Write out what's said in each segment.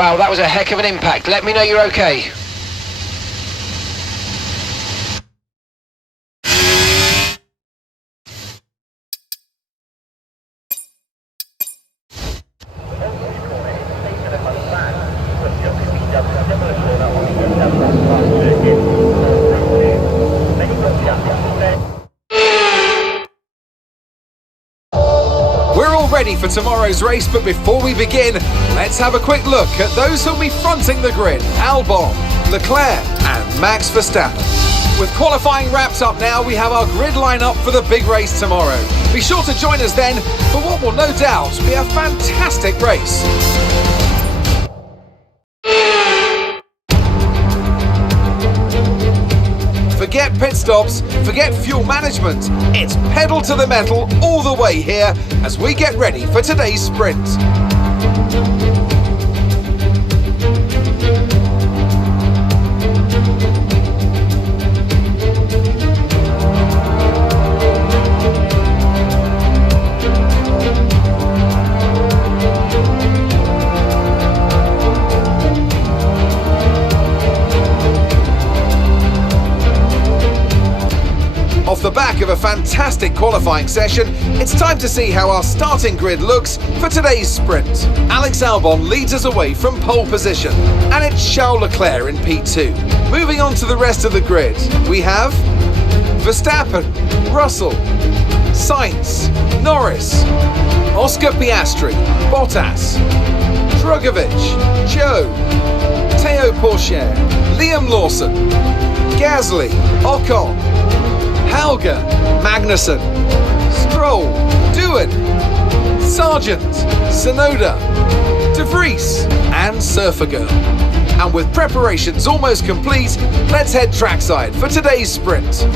Wow, that was a heck of an impact. Let me know you're okay. Ready for tomorrow's race, but before we begin, let's have a quick look at those who'll be fronting the grid: Albon, Leclerc and Max Verstappen. With qualifying wrapped up now, we have our grid lineup for the big race tomorrow. Be sure to join us then for what will no doubt be a fantastic race. Forget pit stops, forget fuel management. It's pedal to the metal all the way here as we get ready for today's sprint. Off the back of a fantastic qualifying session, it's time to see how our starting grid looks for today's sprint. Alex Albon leads us away from pole position, and it's Charles Leclerc in P2. Moving on to the rest of the grid, we have Verstappen, Russell, Sainz, Norris, Oscar Piastri, Bottas, Drugovich, Zhou, Théo Pourchaire, Liam Lawson, Gasly, Ocon, Helga, Magnussen, Stroll, Doohan, Sargent, Sonoda, De Vries and Surfer Girl. And with preparations almost complete, let's head trackside for today's sprint.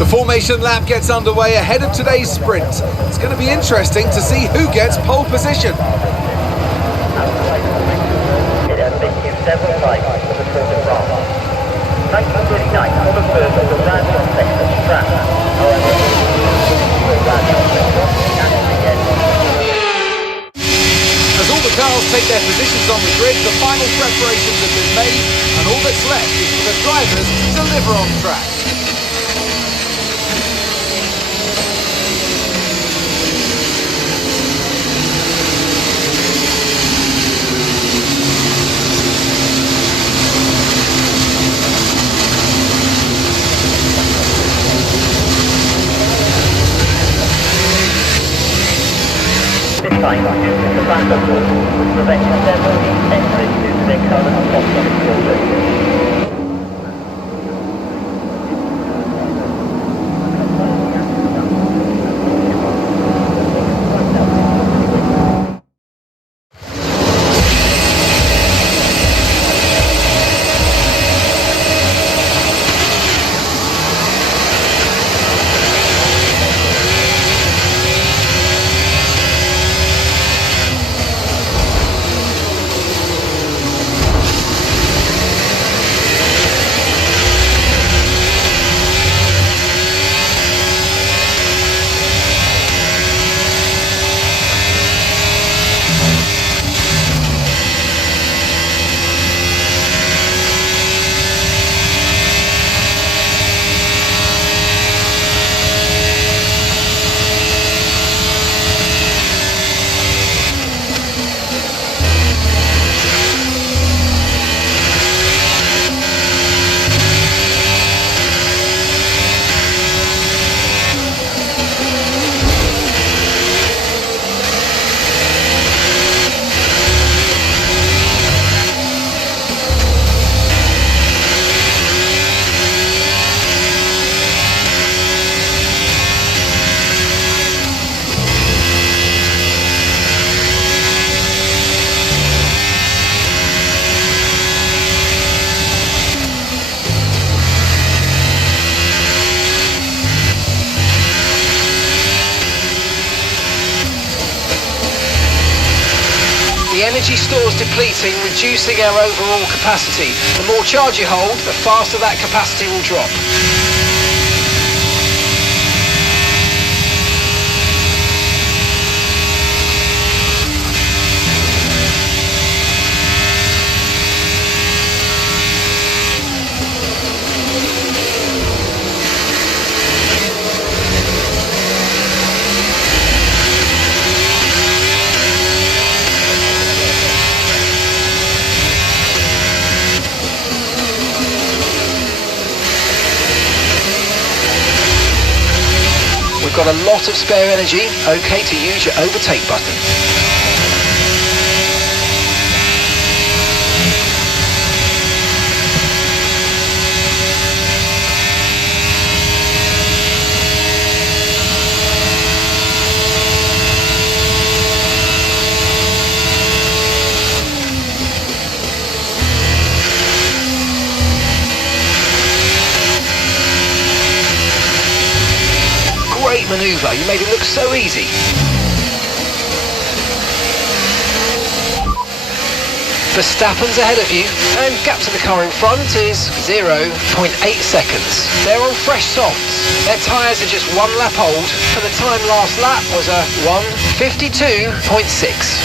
The formation lap gets underway ahead of today's sprint. It's going to be interesting to see who gets pole position. It has been used several times for the Tour de France. 1939 for the first of the random Texas track. However, as all the cars take their positions on the grid, the final preparations have been made, and all that's left is for the drivers to deliver on track. Time, the backup was preventing several entries due to their current possible filters. energy stores depleting, reducing our overall capacity. The more charge you hold, the faster that capacity will drop. We've got a lot of spare energy, okay to use your overtake button. Great manoeuvre, you made it look so easy. Verstappen's ahead of you, and gap to the car in front is 0.8 seconds. They're on fresh softs. Their tyres are just 1 lap old, and the time last lap was a 1:52.6.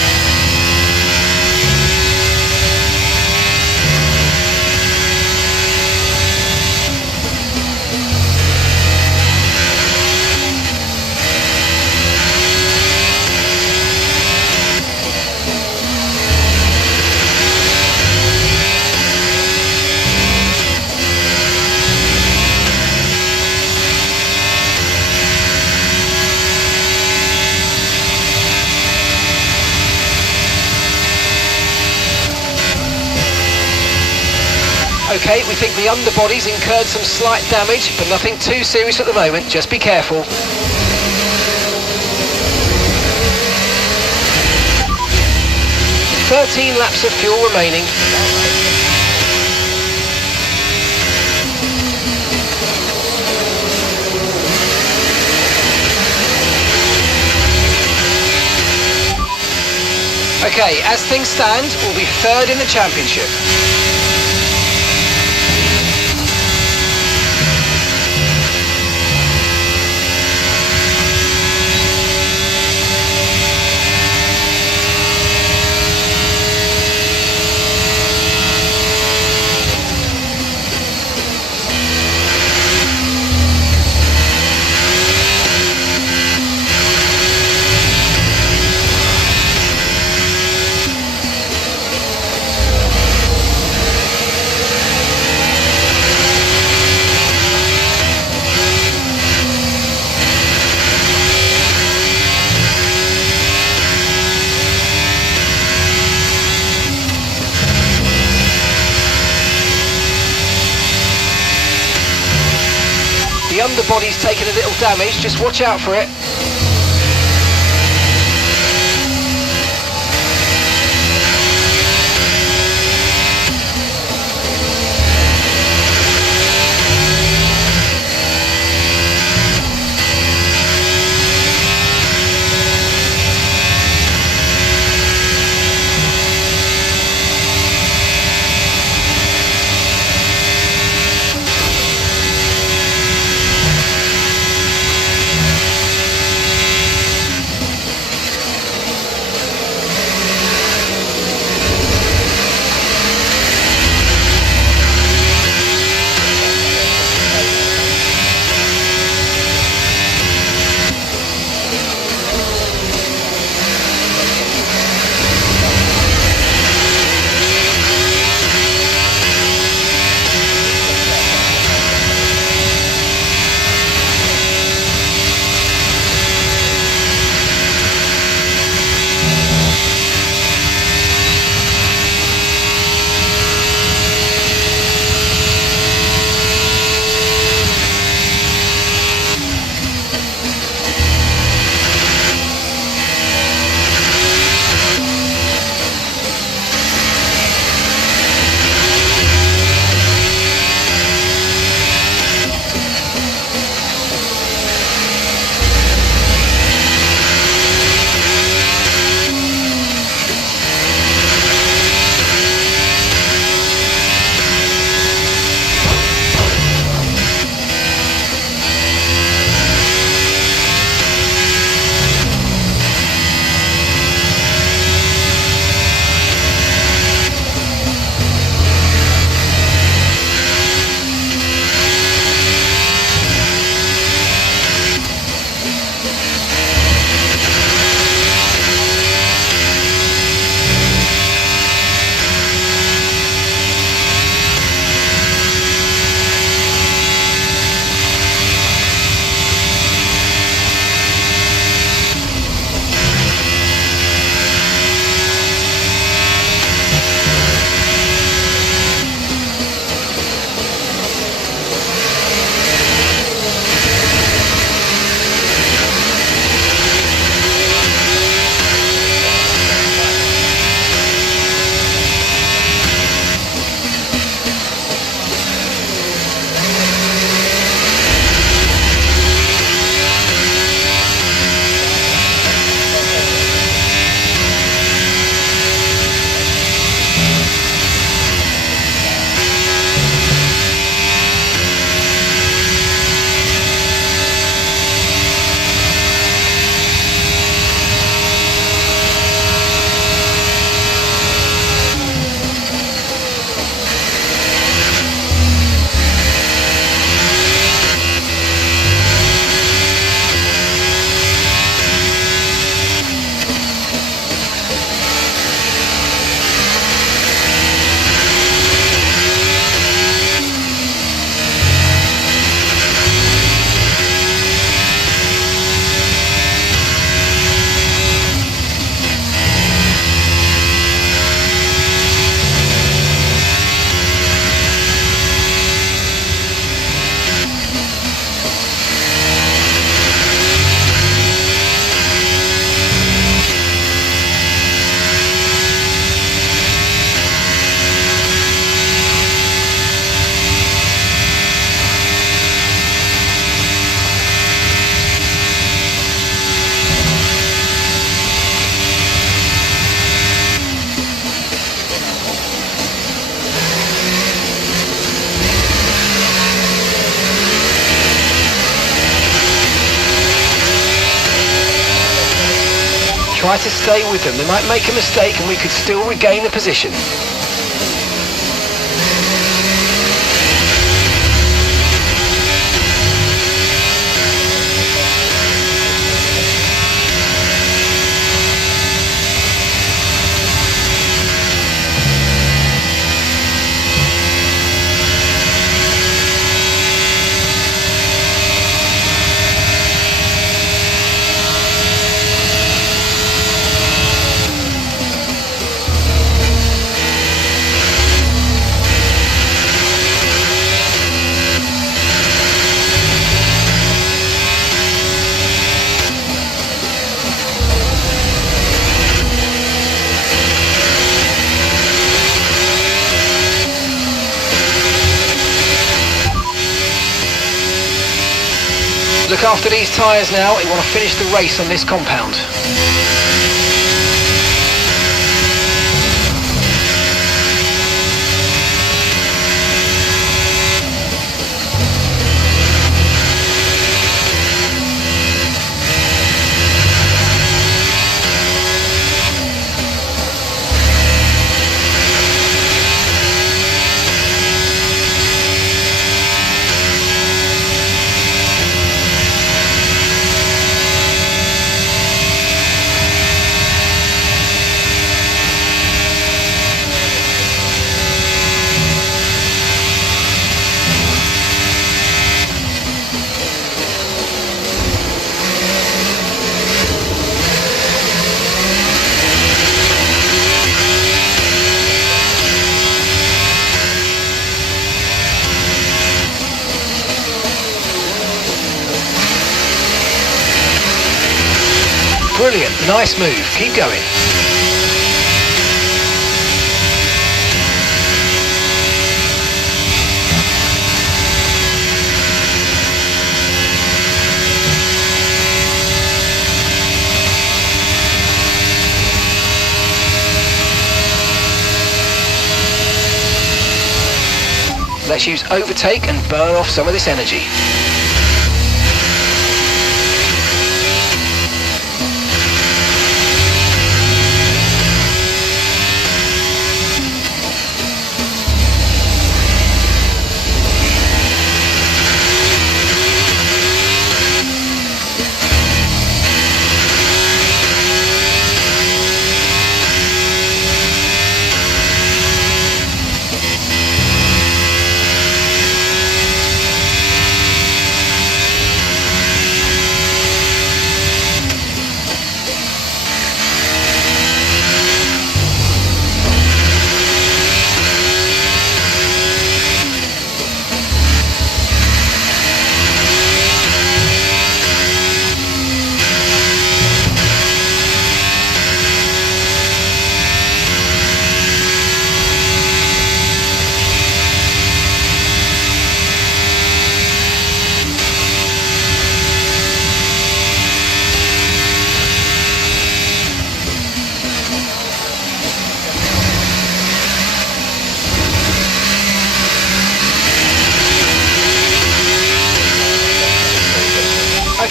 Okay, we think the underbody's incurred some slight damage, but nothing too serious at the moment, just be careful. "13 laps of fuel remaining. Okay, as things stand, we'll be third in the championship. The underbody's taken a little damage, just watch out for it. try to stay with them. They might make a mistake and we could still regain the position. Look after these tyres now. We want to finish the race on this compound. Brilliant, nice move, keep going. Let's use overtake and burn off some of this energy.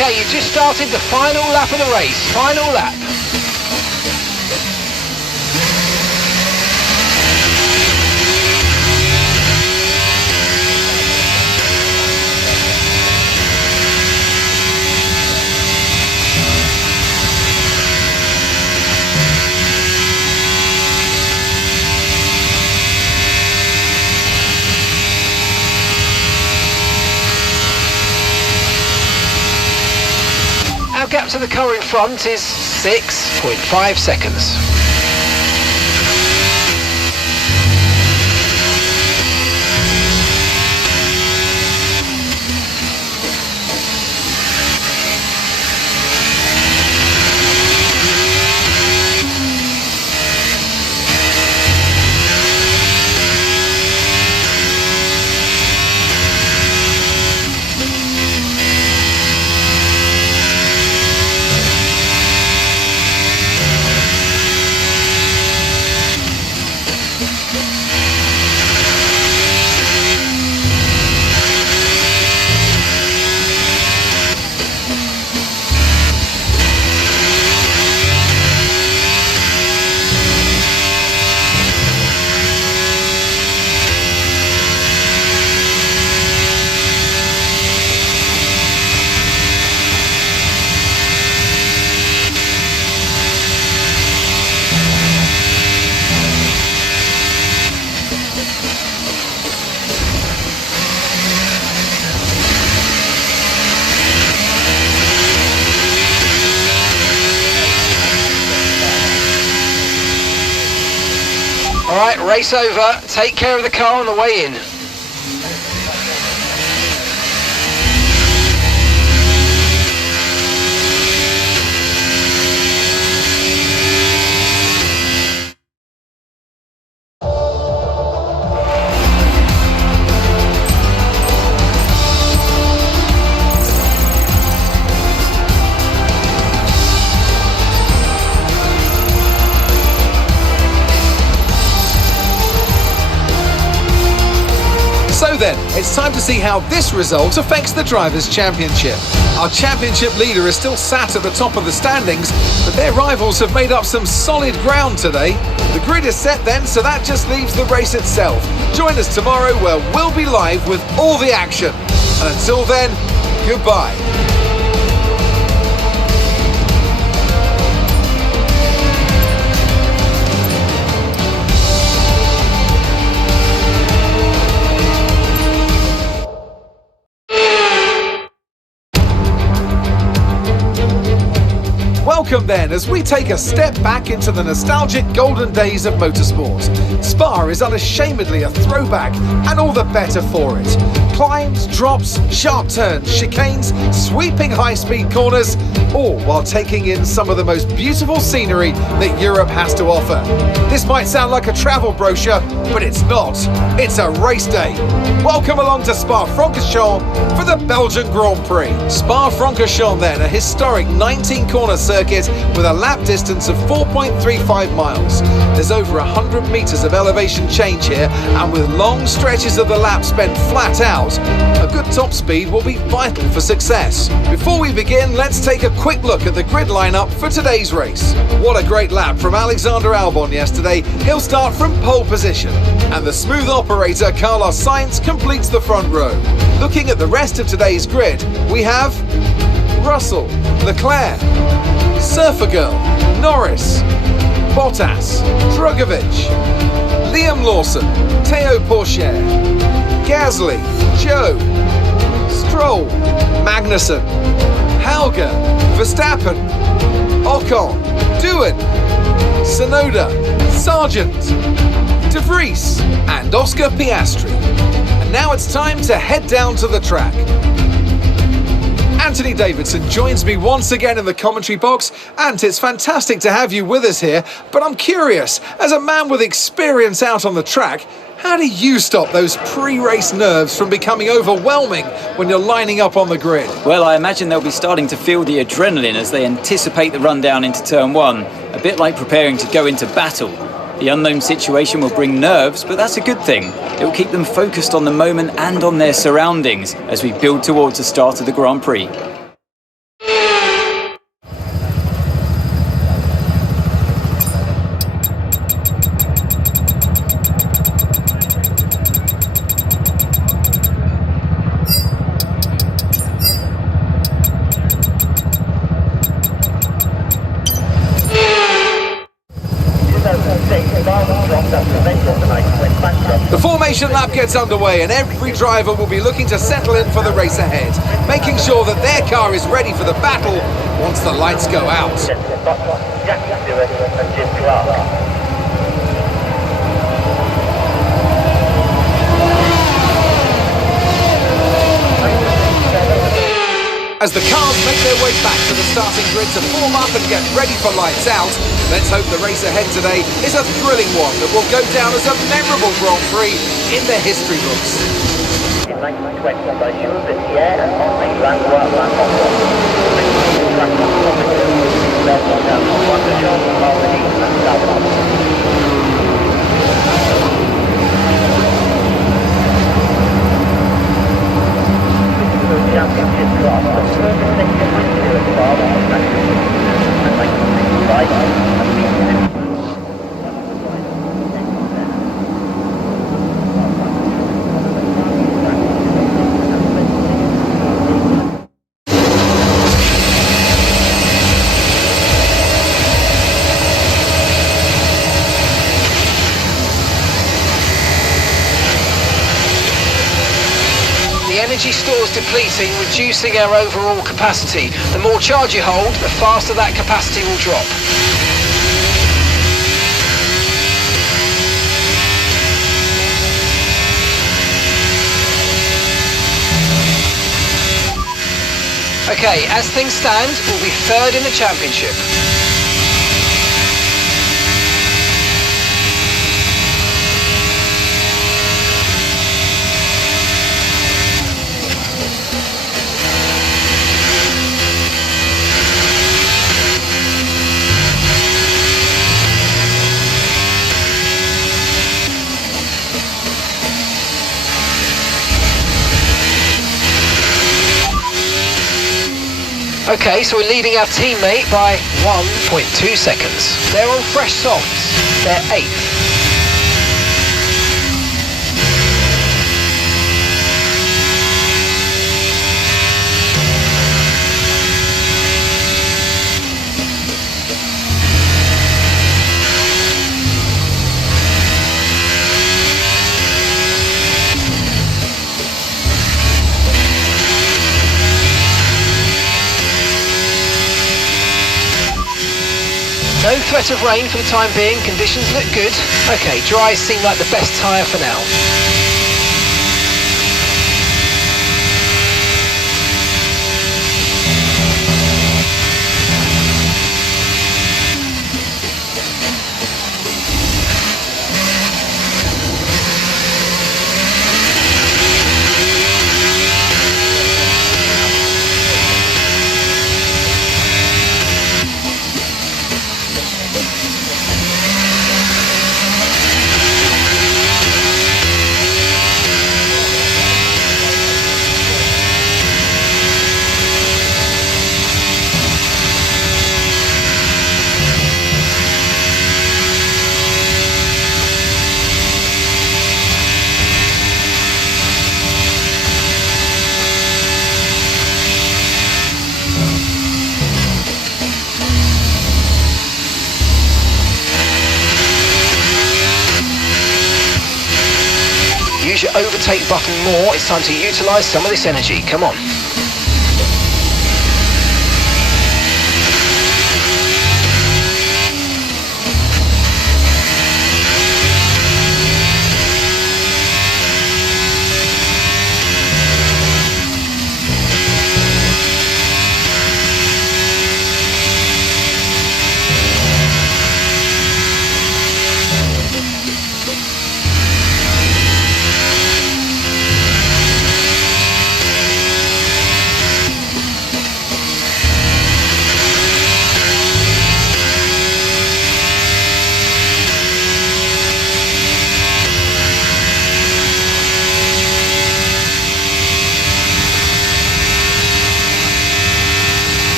Okay, you've just started the final lap of the race. Final lap. Our gap to the car in front is 6.5 seconds. Right, race over. Take care of the car on the way in. So then, it's time to see how this result affects the Drivers' Championship. Our championship leader is still sat at the top of the standings, but their rivals have made up some solid ground today. The grid is set then, so that just leaves the race itself. Join us tomorrow where we'll be live with all the action. And until then, goodbye. Welcome then, as we take a step back into the nostalgic golden days of motorsport. Spa is unashamedly a throwback, and all the better for it. Climbs, drops, sharp turns, chicanes, sweeping high-speed corners, all while taking in some of the most beautiful scenery that Europe has to offer. This might sound like a travel brochure, but it's not. It's a race day. Welcome along to Spa-Francorchamps for the Belgian Grand Prix. Spa-Francorchamps then, a historic 19-corner circuit with a lap distance of 4.35 miles. There's over 100 metres of elevation change here, and with long stretches of the lap spent flat out, a good top speed will be vital for success. Before we begin, let's take a quick look at the grid lineup for today's race. What a great lap from Alexander Albon yesterday. He'll start from pole position, and the smooth operator Carlos Sainz completes the front row. Looking at the rest of today's grid, we have Russell, Leclerc, Surfer Girl, Norris, Bottas, Drugovich, Liam Lawson, Théo Pourchaire, Gasly, Zhou, Stroll, Magnussen, Helga, Verstappen, Ocon, Doohan, Tsunoda, Sargent, De Vries and Oscar Piastri. And now it's time to head down to the track. Anthony Davidson joins me once again in the commentary box, and it's fantastic to have you with us here, but I'm curious, as a man with experience out on the track, how do you stop those pre-race nerves from becoming overwhelming when you're lining up on the grid? Well, I imagine they'll be starting to feel the adrenaline as they anticipate the rundown into turn one, a bit like preparing to go into battle. The unknown situation will bring nerves, but that's a good thing. It will keep them focused on the moment and on their surroundings as we build towards the start of the Grand Prix. The formation lap gets underway, and every driver will be looking to settle in for the race ahead, making sure that their car is ready for the battle once the lights go out. As the cars make their way back to the starting grid to form up and get ready for lights out, let's hope the race ahead today is a thrilling one that will go down as a memorable Grand Prix in the history books. In 1920, by Jules Vetier and Henri championship class, the first second history of Spa and 1965 Energy stores depleting, reducing our overall capacity. The more charge you hold, the faster that capacity will drop. Okay, as things stand, we'll be third in the championship. Okay, so we're leading our teammate by 1.2 seconds. They're on fresh softs. They're 8th. No threat of rain for the time being, conditions look good. Okay, dry seem like the best tyre for now. Use your overtake button more. It's time to utilise some of this energy. Come on.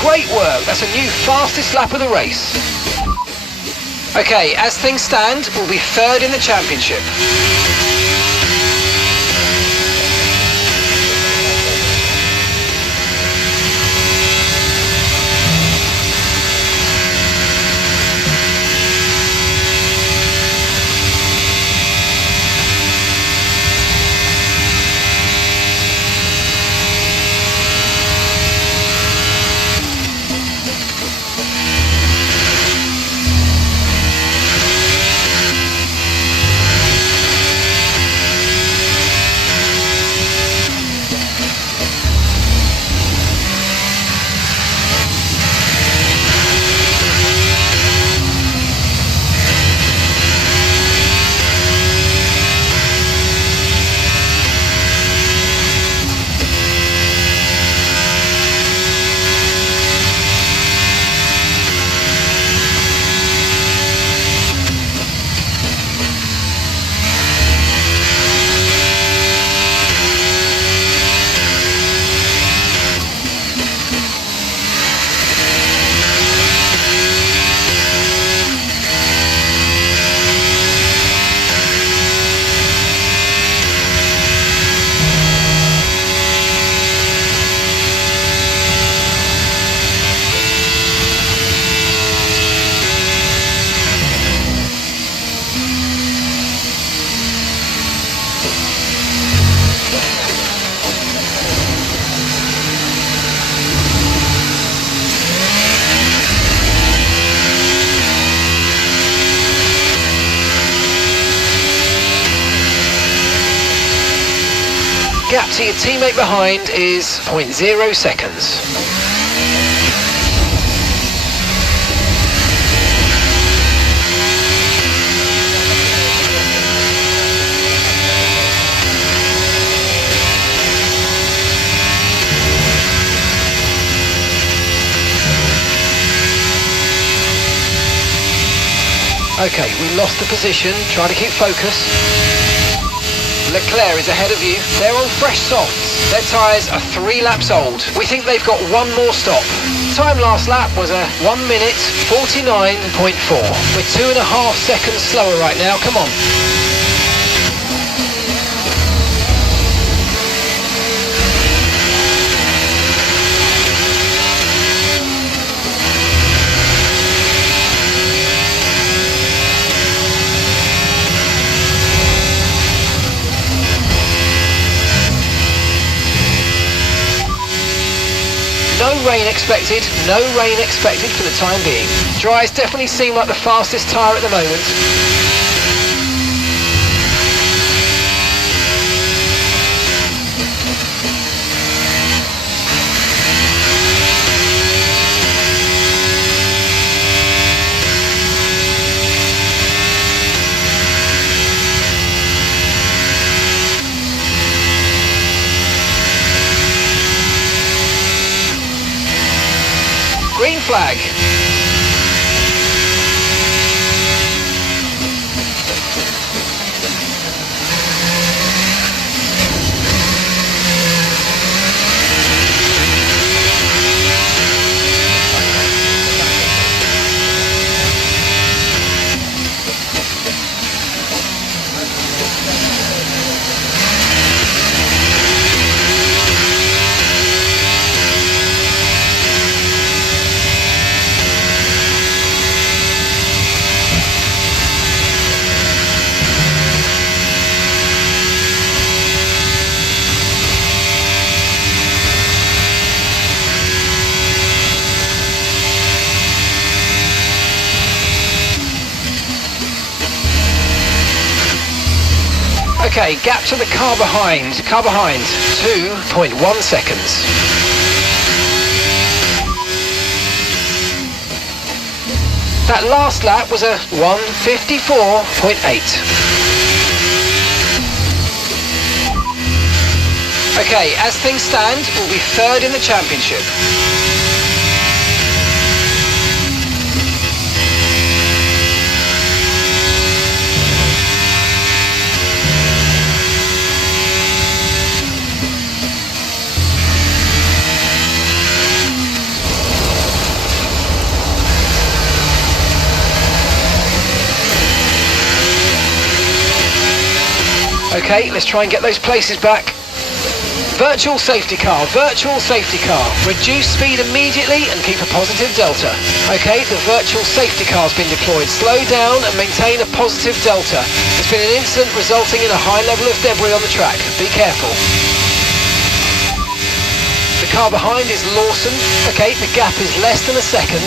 Great work, that's a new fastest lap of the race. Okay, as things stand, we'll be third in the championship. gap to your teammate behind is 0.0 seconds. Okay, we lost the position. Try to keep focus. Leclerc is ahead of you. They're on fresh softs. Their tyres are 3 laps old. We think they've got one more stop. Time last lap was a 1 minute 49.4. We're 2.5 seconds slower right now. Come on. No rain expected for the time being. Dries definitely seem like the fastest tyre at the moment. Green flag. Okay, gap to the car behind. 2.1 seconds. That last lap was a 1:54.8. Okay, as things stand, we'll be 3rd in the championship. Okay, let's try and get those places back. Virtual safety car. Reduce speed immediately and keep a positive delta. Okay, the virtual safety car's been deployed. Slow down and maintain a positive delta. There's been an incident resulting in a high level of debris on the track. Be careful. The car behind is Lawson. Okay, the gap is less than a second.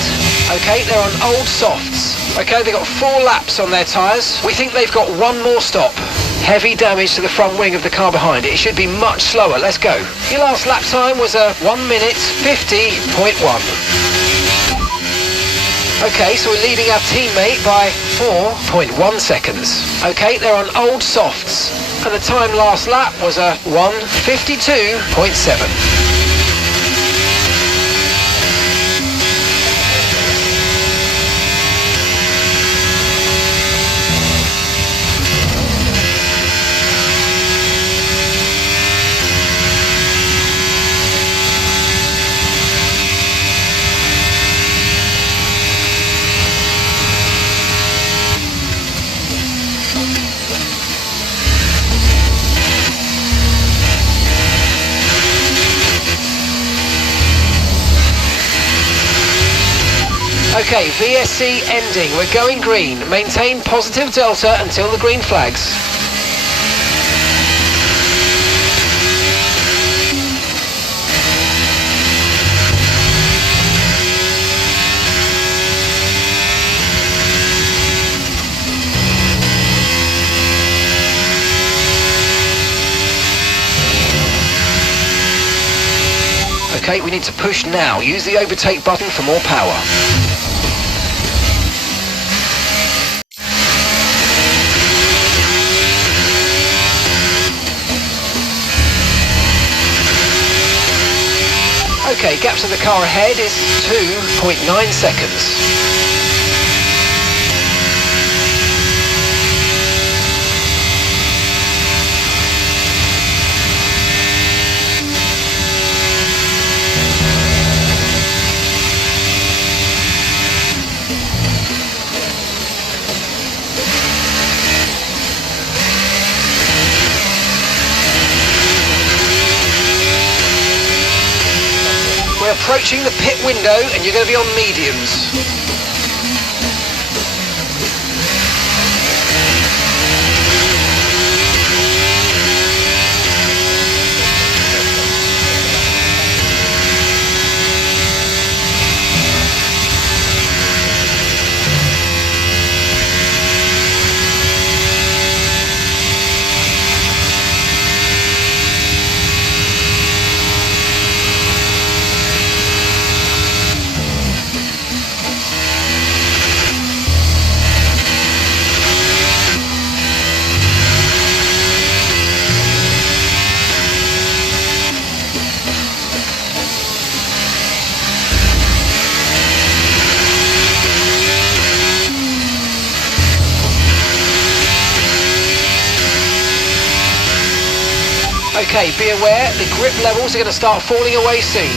Okay, they're on old softs. Okay, they've got 4 laps on their tyres. We think they've got one more stop. Heavy damage to the front wing of the car behind. It should be much slower. Let's go. Your last lap time was a 1 minute 50.1. Okay, so we're leading our teammate by 4.1 seconds. Okay, they're on old softs. And the time last lap was a 1:52.7. Okay, VSC ending. We're going green. Maintain positive delta until the green flags. Okay, we need to push now. Use the overtake button for more power. Okay, gap to the car ahead is 2.9 seconds. We're approaching the pit window and you're going to be on mediums. Okay, be aware, the grip levels are going to start falling away soon.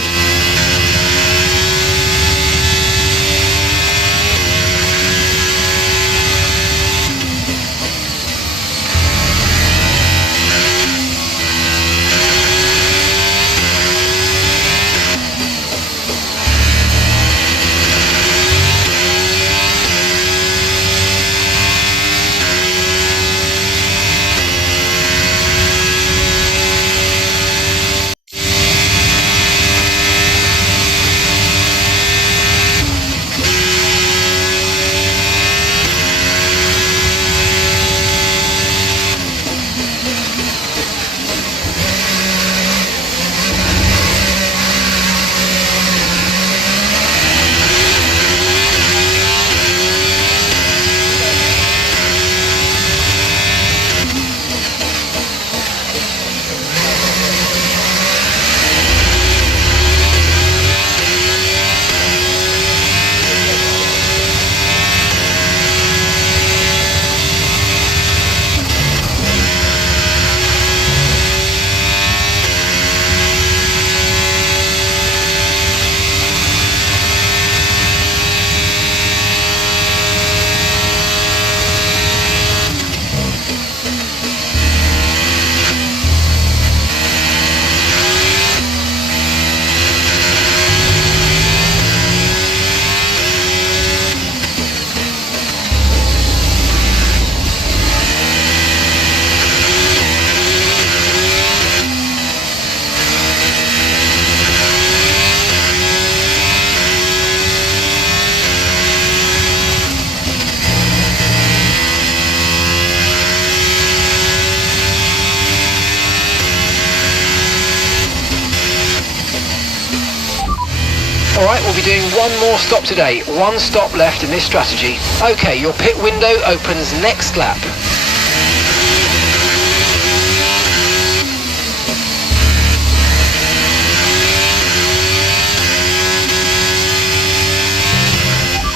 Alright, we'll be doing one more stop today. One stop left in this strategy. Okay, your pit window opens next lap.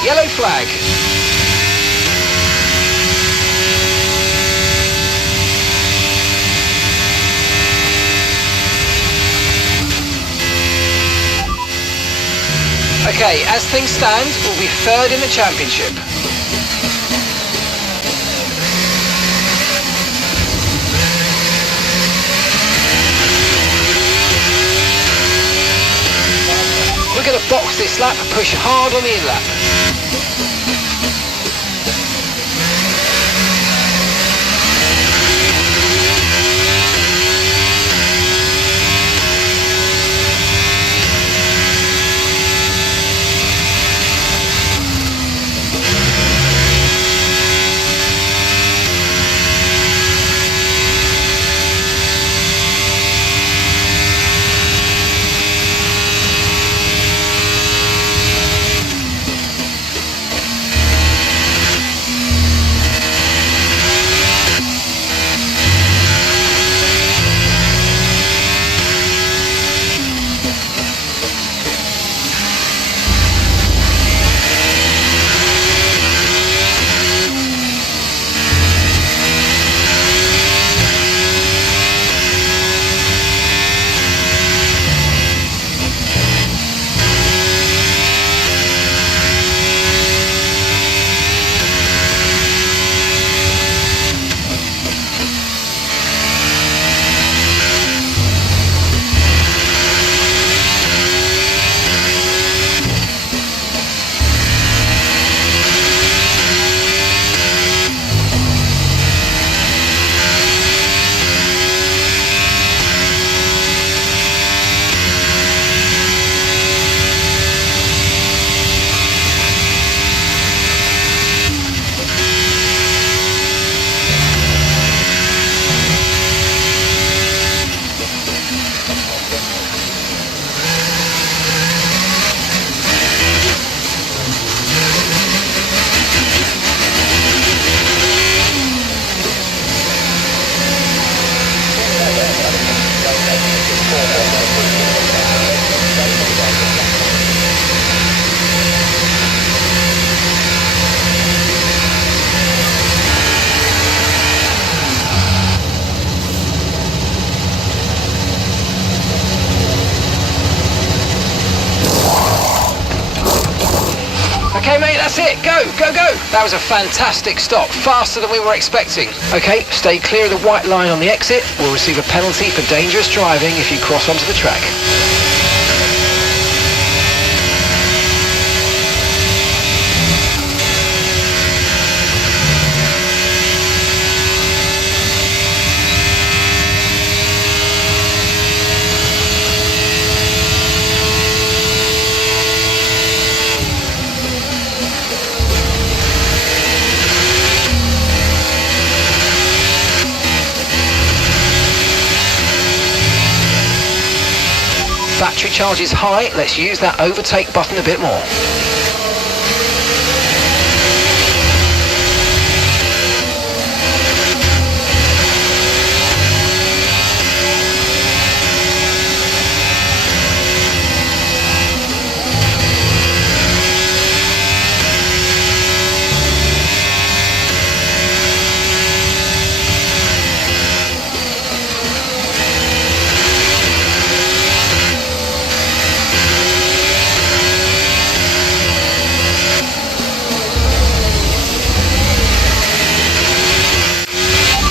Yellow flag. Okay, as things stand, we'll be third in the championship. We're going to box this lap and push hard on the in-lap. Okay, mate, that's it. Go, go, go. That was a fantastic stop. Faster than we were expecting. Okay, stay clear of the white line on the exit. We'll receive a penalty for dangerous driving if you cross onto the track. Battery charge is high, let's use that overtake button a bit more.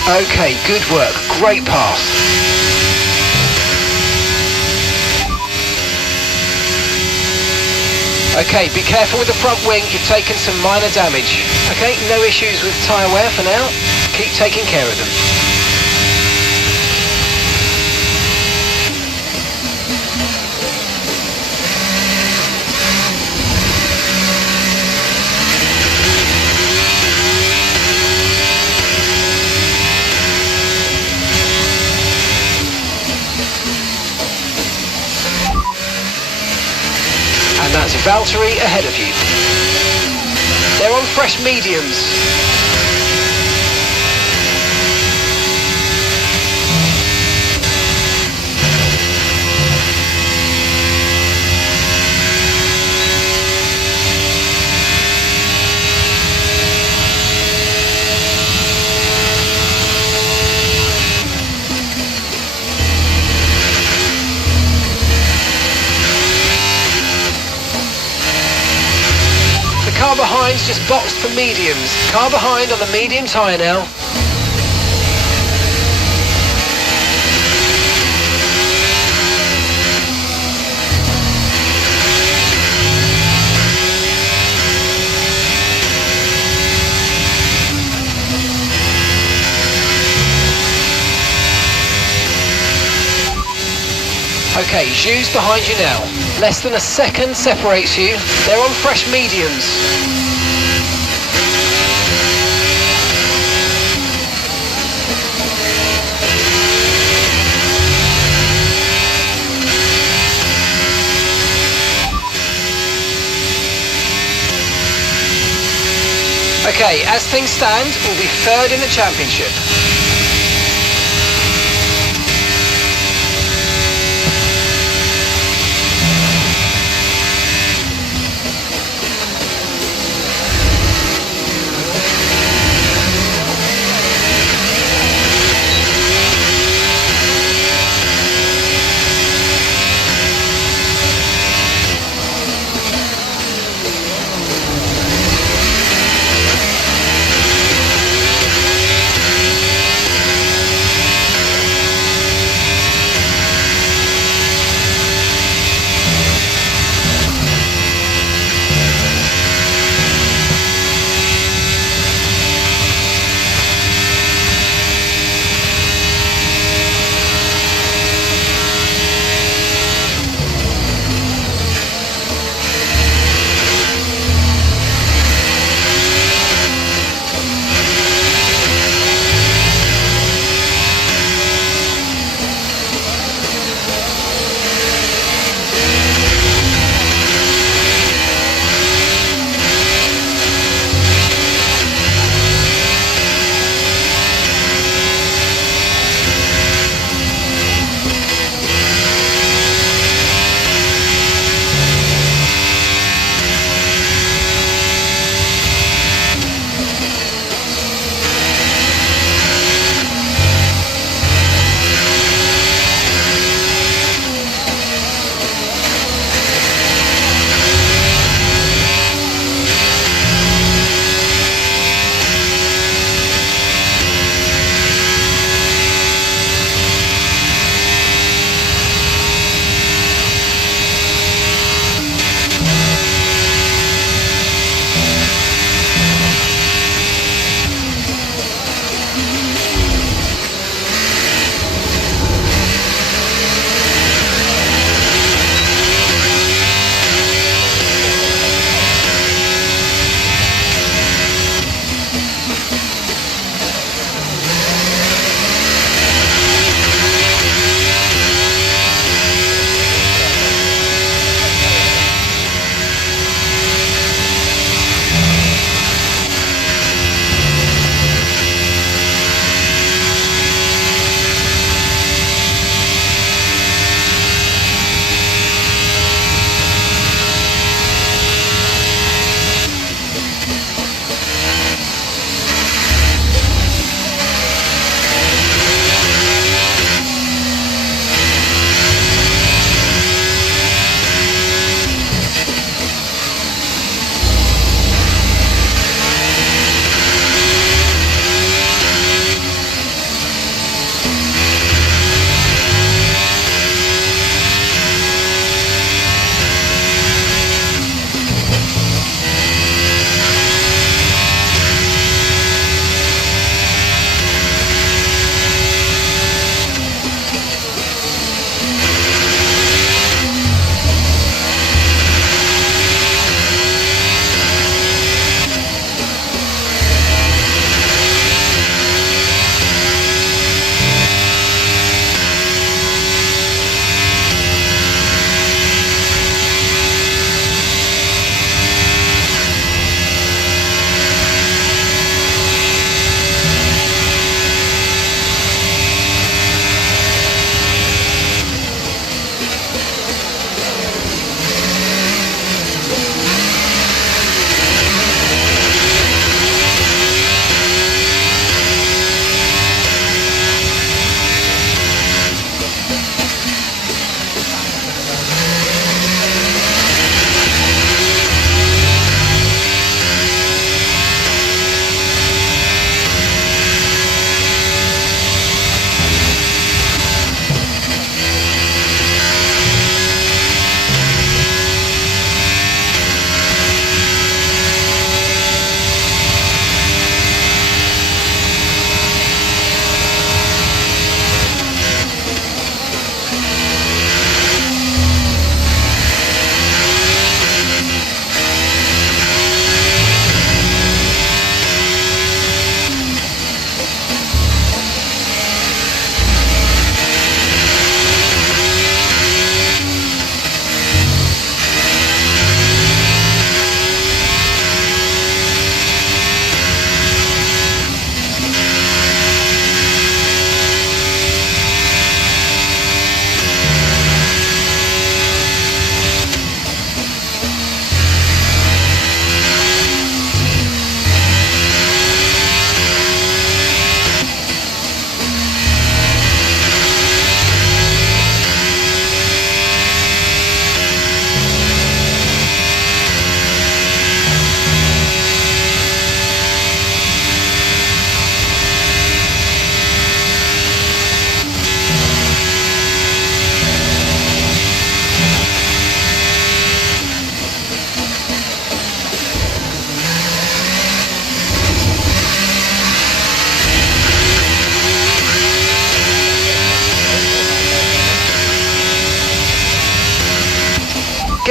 Okay, good work, great pass. Okay, be careful with the front wing, you've taken some minor damage. Okay, no issues with tyre wear for now, keep taking care of them. And that's Valtteri ahead of you. They're on fresh mediums. Car behind's just boxed for mediums. Car behind on the medium tyre now. Okay, Zhou's behind you now. Less than a second separates you. They're on fresh mediums. Okay, as things stand, we'll be third in the championship.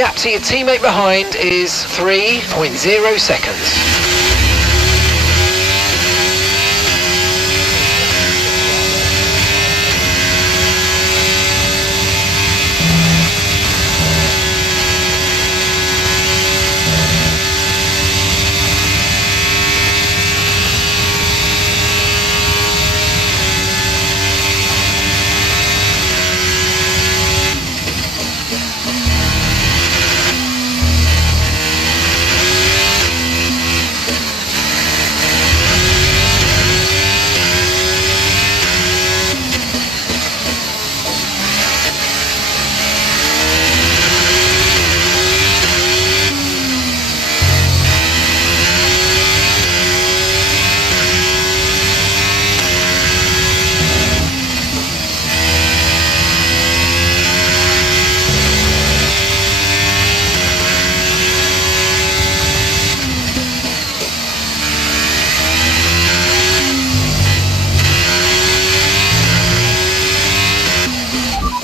gap to your teammate behind is 3.0 seconds.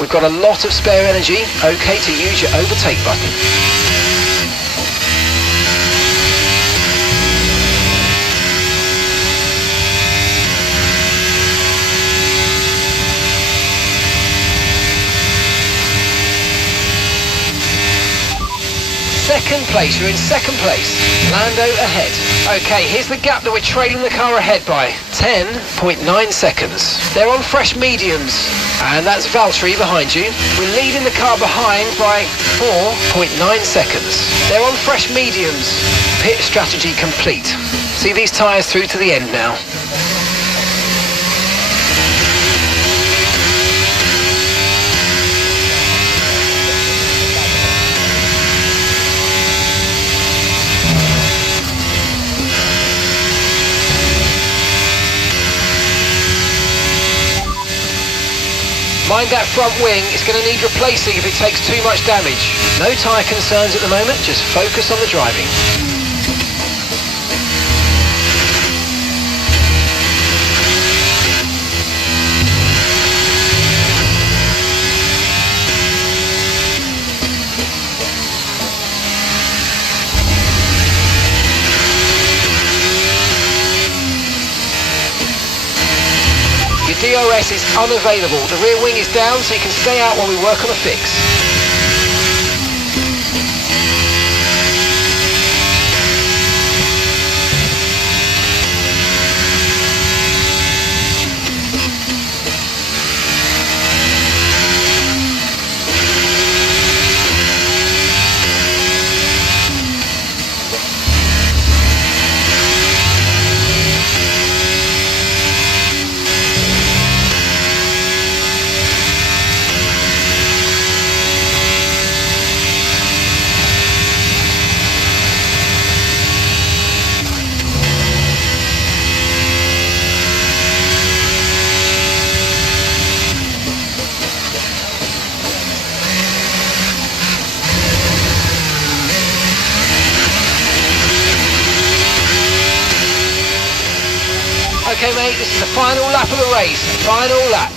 We've got a lot of spare energy, okay to use your overtake button. Second place, you're in second place. Lando ahead. Okay, here's the gap that we're trailing the car ahead by. 10.9 seconds. They're on fresh mediums. And that's Valtteri behind you. We're leading the car behind by 4.9 seconds. They're on fresh mediums. Pit strategy complete. See these tyres through to the end now. Mind that front wing, it's going to need replacing if it takes too much damage. No tyre concerns at the moment, just focus on the driving. DRS is unavailable. The rear wing is down, so you can stay out while we work on a fix. Okay mate, this is the final lap of the race, final lap.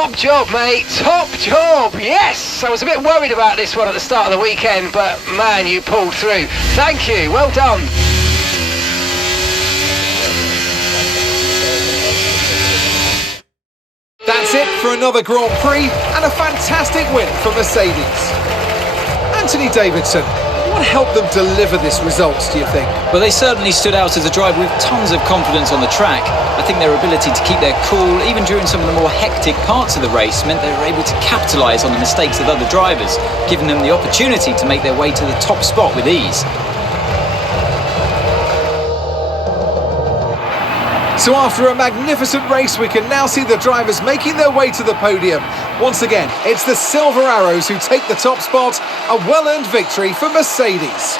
Top job, mate. Top job. Yes. I was a bit worried about this one at the start of the weekend, but man, you pulled through. Thank you. Well done. That's it for another Grand Prix and a fantastic win for Mercedes. Anthony Davidson, what helped them deliver this result, do you think? Well, they certainly stood out as a driver with tons of confidence on the track. I think their ability to keep their cool, even during some of the more hectic parts of the race, meant they were able to capitalise on the mistakes of other drivers, giving them the opportunity to make their way to the top spot with ease. So after a magnificent race, we can now see the drivers making their way to the podium. Once again, it's the Silver Arrows who take the top spot, a well-earned victory for Mercedes.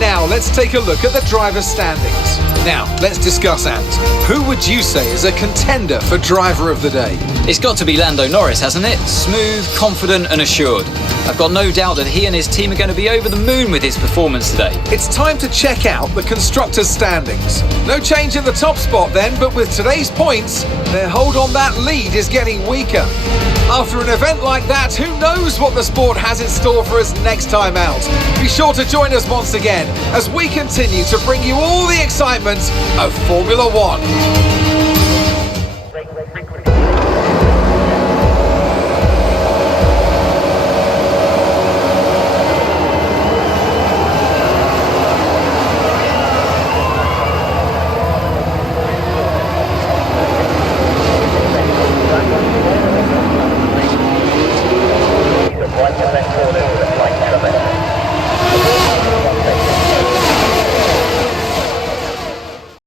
Now, let's take a look at the driver's standings. Now, let's discuss, Ant. Who would you say is a contender for driver of the day? It's got to be Lando Norris, hasn't it? Smooth, confident and assured. I've got no doubt that he and his team are going to be over the moon with his performance today. It's time to check out the constructors' standings. No change in the top spot then, but with today's points, their hold on that lead is getting weaker. After an event like that, who knows what the sport has in store for us next time out? Be sure to join us once again as we continue to bring you all the excitement of Formula One.